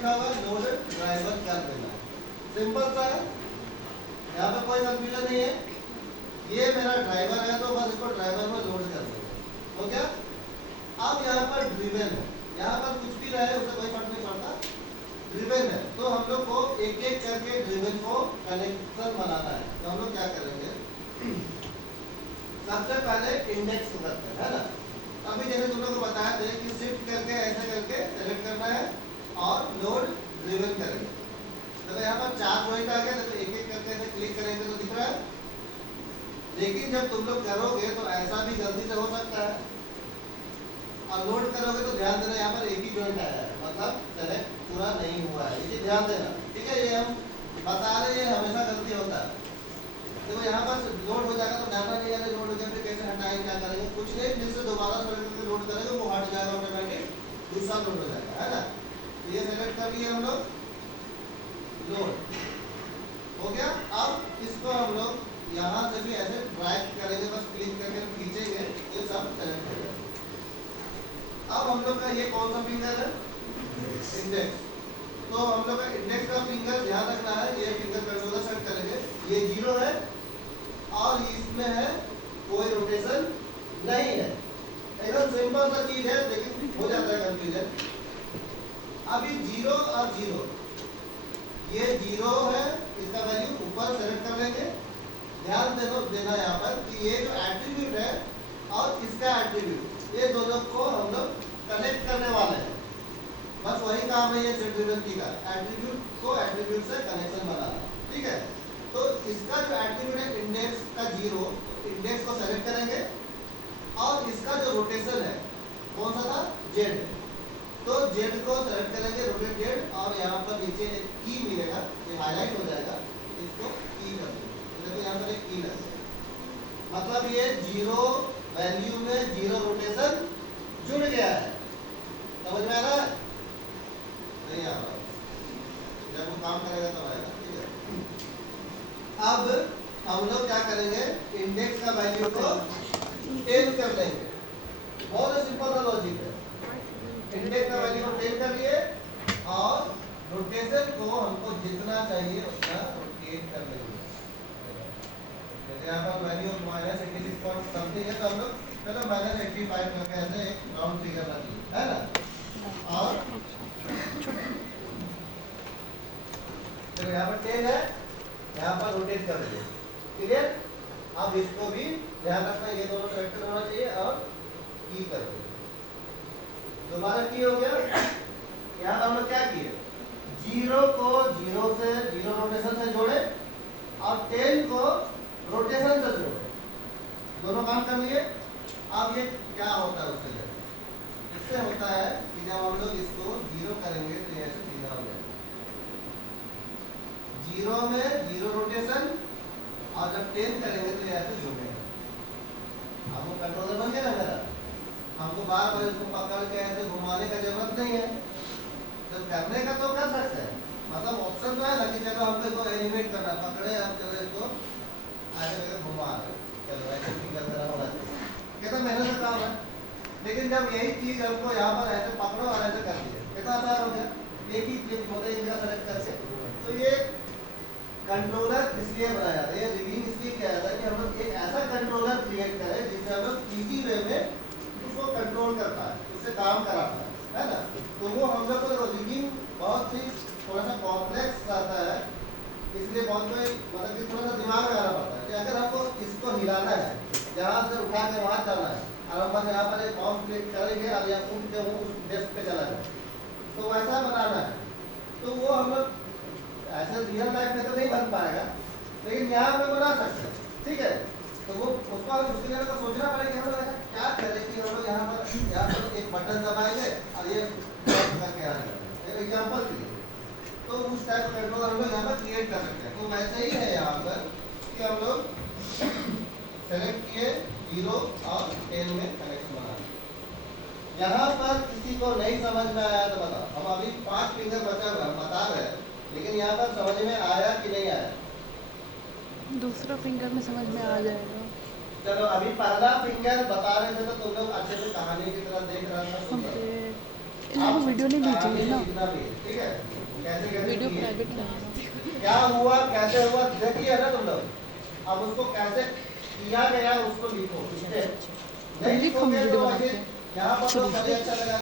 लिखा हुआ है लोड ड्राइवर कर देना है, सिंपल सा है, यहाँ पे कोई कंफ्यूजन नहीं है। ये मेरा ड्राइवर है तो बस इसको ड्राइवर में लोड कर देंगे, हो गया। अब यहाँ पर ड्रिवन है, यहाँ पर कुछ भी रहे उससे कोई फर्क नहीं पड़ता, ड्रिवन है तो हम लोग को एक एक करके ड्रिवन को कनेक्शन बनाना है। तो हम लोग क्या करेंगे, सबसे पहले इंडेक्स को करते हैं, है ना। अभी जैसे तुम लोग को बताया थे कि शिफ्ट करके ऐसे करके सेलेक्ट करना है और लोड ड्रिवन करेंगे। तो यहाँ पर 4 पॉइंट आ गया, तो एक एक करके ऐसे क्लिक करेंगे तो दिख रहा है। लेकिन जब तुम लोग करोगे तो ऐसा भी गलती से हो सकता है, और लोड करोगे तो ध्यान देना यहाँ पर एक ही जॉइंट आया है, मतलब सेलेक्ट पूरा नहीं हुआ है, ये ध्यान देना, ठीक है। ये हम बता रहे हैं, हमेशा गलती होता है। देखो यहाँ पर लोड हो जाएगा तो डाटा नहीं आने, लोड हो जाए कैसे हटाएंगे, क्या करेंगे, कुछ नहीं, फिर से दोबारा सेलेक्ट करके लोड करेंगे, वो हट जाएगा ऑटोमेटिक, दूसरा लोड हो जाएगा, है ना। तो ये सेलेक्ट कर लिए हम लोग, लोड हो गया। अब इसको हम लोग यहाँ से भी ऐसे ड्रैग करेंगे, बस क्लिक करके खींचेंगे, ये सब सेलेक्ट हो जाएगा। अब हम लोग का ये कौन सा फिंगर है, इंडेक्स। तो हम लोग का इंडेक्स का फिंगर ध्यान रखना है, ये फिंगर कंट्रोलर सेट करेंगे, ये 0 है और इसमें है कोई रोटेशन नहीं है, एकदम सिंपल सा चीज है, लेकिन हो जाता है कंफ्यूजन। अभी 0 और 0, ये 0 है, इसका वैल्यू ऊपर सेलेक्ट कर लेंगे। ध्यान देना यहाँ पर कि ये जो एट्रीब्यूट है और इसका एट्रीब्यूट, ये दोनों को हम लोग कनेक्ट करने वाले हैं, बस वही काम है ये सेट ड्रिवन की का, एट्रीब्यूट को एट्रीब्यूट से कनेक्शन बनाना, ठीक है। तो इसका जो एट्रीब्यूट है इंडेक्स का 0, इंडेक्स को सेलेक्ट करेंगे और इसका जो रोटेशन है कौन सा था, Z, तो Z को सेलेक्ट करेंगे, रोटेट Z, और यहाँ पर नीचे एक की मिलेगा, ये हाईलाइट हो जाएगा, इसको की कर देंगे। देखो यहाँ पर एक की लग गया, मतलब ये 0 वैल्यू में 0 रोटेशन जुड़ गया है, समझ में आ रहा है, नहीं आ रहा, जब वो काम करेगा तब आएगा, ठीक है। अब हम लोग क्या करेंगे, इंडेक्स का वैल्यू को 10 कर लेंगे, बहुत सिंपल सा लॉजिक है। इंडेक्स का वैल्यू को 10 कर लिए और रोटेशन को हमको जितना चाहिए उतना रोटेट कर लेंगे। यहाँ पर वैल्यू -86 पॉइंट समथिंग है, तो हम लोग चलो -85 करके ऐसे एक राउंड फिगर रख लीजिए, है ना। और तो यहाँ पर 10 है, यहाँ पर रोटेट कर देंगे, क्लियर। अब इसको भी ध्यान रखना, ये दोनों सेलेक्ट होना चाहिए और की कर देंगे, दोबारा की हो गया। यहाँ पर हम लोग क्या किए, 0 को 0 से 0 रोटेशन से जोड़े और 10 को रोटेशन से जोड़े, दोनों काम कर लिए। अब ये क्या होता है उससे, इससे होता है कि जब हम लोग इसको 0 करेंगे तो ये ऐसे सीधा हो जाएगा, 0 में 0 रोटेशन, और जब 10 करेंगे तो ये ऐसे जुड़ेगा। अब वो कंट्रोलर बन गया ना मेरा, हमको बार बार इसको पकड़ के ऐसे घुमाने का जरूरत नहीं है, जब करने का तो कर सकते हैं, मतलब ऑप्शन तो है ना कि चलो हमको इसको एनिमेट करना, पकड़े आप, चलो इसको ऐसे करके घुमा रहे, चलो ऐसे फिंगर मेरा होना चाहिए, कितना मेहनत का काम है। लेकिन जब यही चीज हमको यहाँ पर ऐसे पकड़ो और ऐसे कर दिए, कितना आसान हो गया, एक ही क्लिक होते इनका सेलेक्ट करके। तो ये कंट्रोलर इसलिए बनाया था, ये रिगिंग इसलिए किया था कि हम लोग एक ऐसा कंट्रोलर क्रिएट करें जिससे हम लोग इजी वे में उसको कंट्रोल करता है, उससे काम कराता है ना। तो वो हम लोग को रिगिंग बहुत ही थोड़ा सा कॉम्प्लेक्स रहता है, इसलिए बहुत कोई मतलब कि थोड़ा सा दिमाग लगाना पड़ता है कि अगर आपको इसको हिलाना है, जहाँ से उठा के वहाँ चलना है, और हम बस यहाँ पर एक माउस क्लिक करेंगे और यहाँ उठ के वो उस डेस्क पे चला जाए, तो वैसा बनाना है। तो वो हम लोग ऐसे रियल लाइफ में तो नहीं बन पाएगा, लेकिन यहाँ पे बना सकते हैं, ठीक है। तो वो उसको उसके लिए तो सोचना पड़ेगा हम लोग ऐसा क्या करें कि हम लोग यहाँ पर एक बटन दबाएंगे और ये करके आ जाए, एक एग्जाम्पल के लिए। तो उस टाइप का कंट्रोल हम लोग यहाँ पर क्रिएट कर सकते हैं। तो वैसे ही है यहाँ पर कि हम लोग सेलेक्ट किए 0 और 10 में कनेक्शन बना। यहाँ पर किसी को नहीं समझ में आया तो बताओ, हम अभी 5 फिंगर बचा हुआ हम बता रहे हैं, लेकिन यहाँ पर समझ में आया कि नहीं आया? दूसरा फिंगर में समझ में आ जाएगा। चलो अभी पहला फिंगर बता रहे थे तो तुम लोग अच्छे से कहानी की तरह देख रहा था, सुन रहे थे। इनको वीडियो नहीं भेजेंगे ना, लिखना भी है, ठीक है? कैसे कैसे वीडियो किए? प्राइवेट रहेगा। क्या हुआ कैसे हुआ देख लिया ना तुम लोग, अब उसको कैसे किया गया उसको लिखो, ठीक है? नहीं तुम लिखो, लिखोगे वीडियो तो बनाते ऐसे हैं। यहाँ पर तो चलो। सभी अच्छा लगा